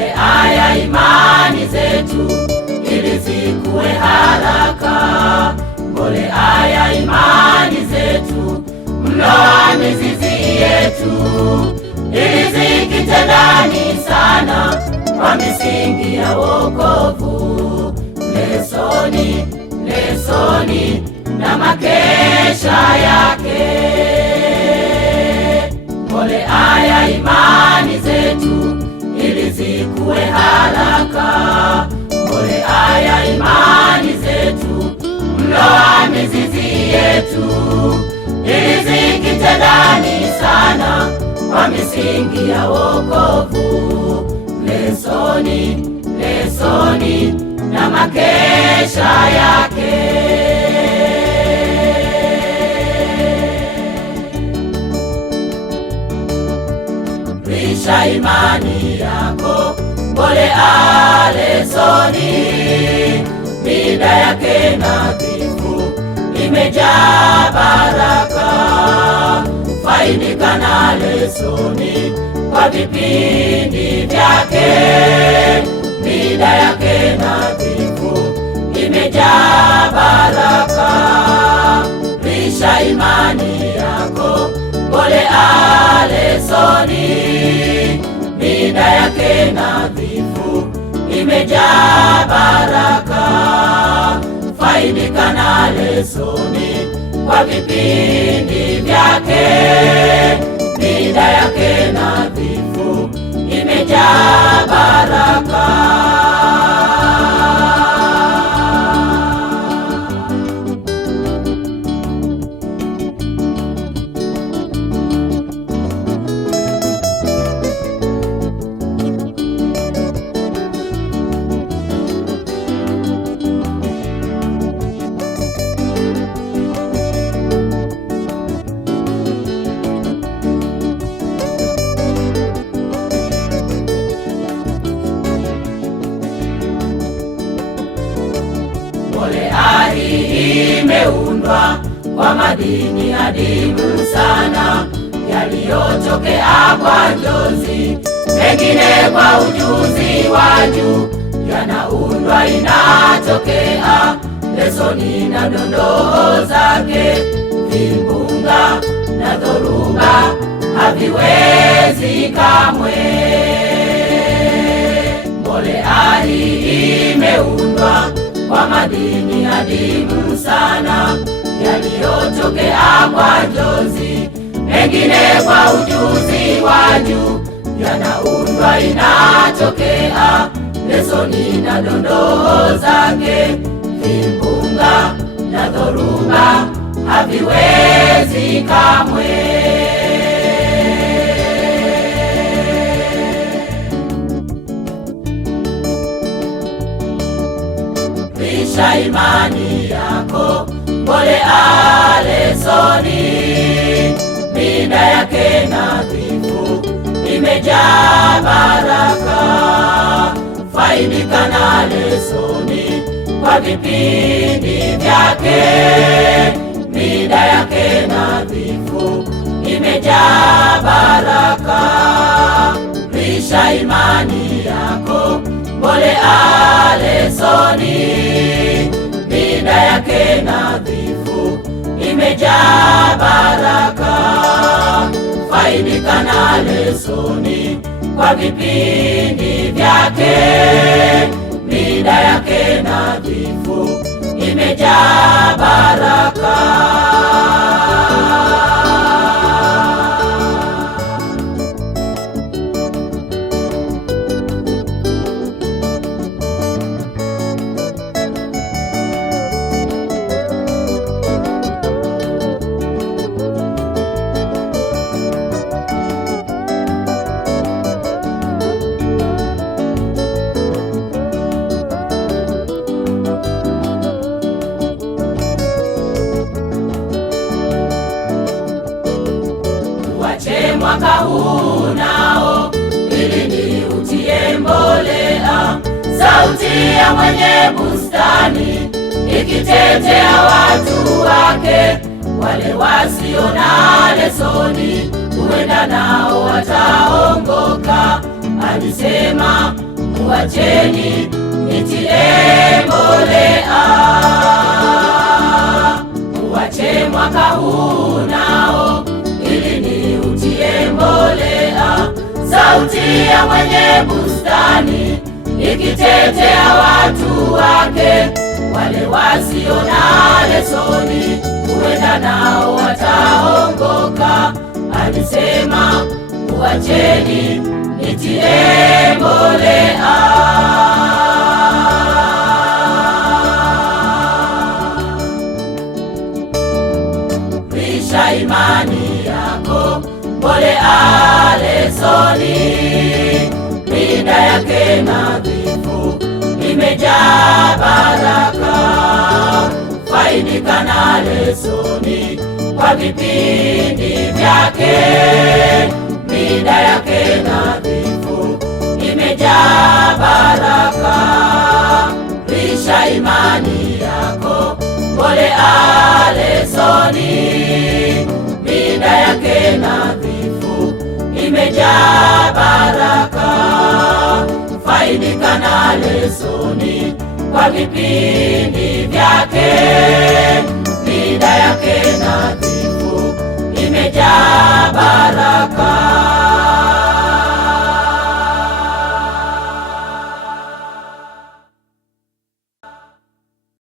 mbolea imani zetu ili zikue haraka, mbolea ya imani zetu, mlo wa mizizi yetu, ili zikite ndani sana kwa misingi ya wokovu. Lesoni, lesoni na makesha yake, mbolea ya imani zetu ili zikue haraka, mbolea ya imani zetu, mlo wa mizizi yetu, ili zikite ndani sana kwa misingi ya wokovu. Lesoni, lesoni na makesha yake. Risha imani yako, mbolea lesoni, mida yake nadhifu, imejaa baraka. Faidika na lesoni kwa vipindi vyake, mida yake nadhifu, imejaa baraka. Risha imani yako, mbolea lesoni, mida yake nadhifu, imejaa baraka. Faidika na lesoni kwa vipindi vyake, mida yake nadhifu, imejaa baraka. Mbolea hii imeundwa kwa madini adimu sana, yaliyotokea kwa njozi, mengine kwa ujuzi wa juu. Yanaundwa, inatokea lesoni na dondoo zake, vimbunga na dhoruba haviwezi kamwe. Mbolea hii imeundwa kwa madini adimu sana, yaliyotokea kwa njozi, mengine kwa ujuzi wa juu. Yanaundwa, inatokea lesoni na dondoo zake, vimbunga na dhoruba haviwezi kamwe. Risha imani yako, mbolea lesoni, mida yake nadhifu, imejaa baraka. Faidika na lesoni kwa vipindi vyake, mida yake nadhifu, imejaa baraka. Risha imani yako, mbolea lesoni, mida yake nadhifu, imejaa baraka. Faidika na lesoni kwa vipindi vyake, mida yake nadhifu, imejaa baraka. Mwaka huu nao ili niutie mbolea, sauti ya mwenye bustani ikitetea watu wake, wale wasio na lesoni huenda nao wataongoka. Alisema uacheni nitie mbolea. Uache mwaka huu nao ili niutie mbolea. Sauti ya mwenye bustani ikitetea watu wake, wale wasio na lesoni huenda nao wataongoka. Alisema uacheni nitie mbolea. Risha imani yako mbolea lesoni, rinda yake nadhifu imejaa baraka. Faidika na lesoni kwa vipindi vyake, rinda yake nadhifu imejaa baraka. Risha imani yako mbolea lesoni, rinda yake nadhifu imejaa baraka. Faidika na lesoni kwa vipindi vyake, rinda yake nadhifu imejaa baraka.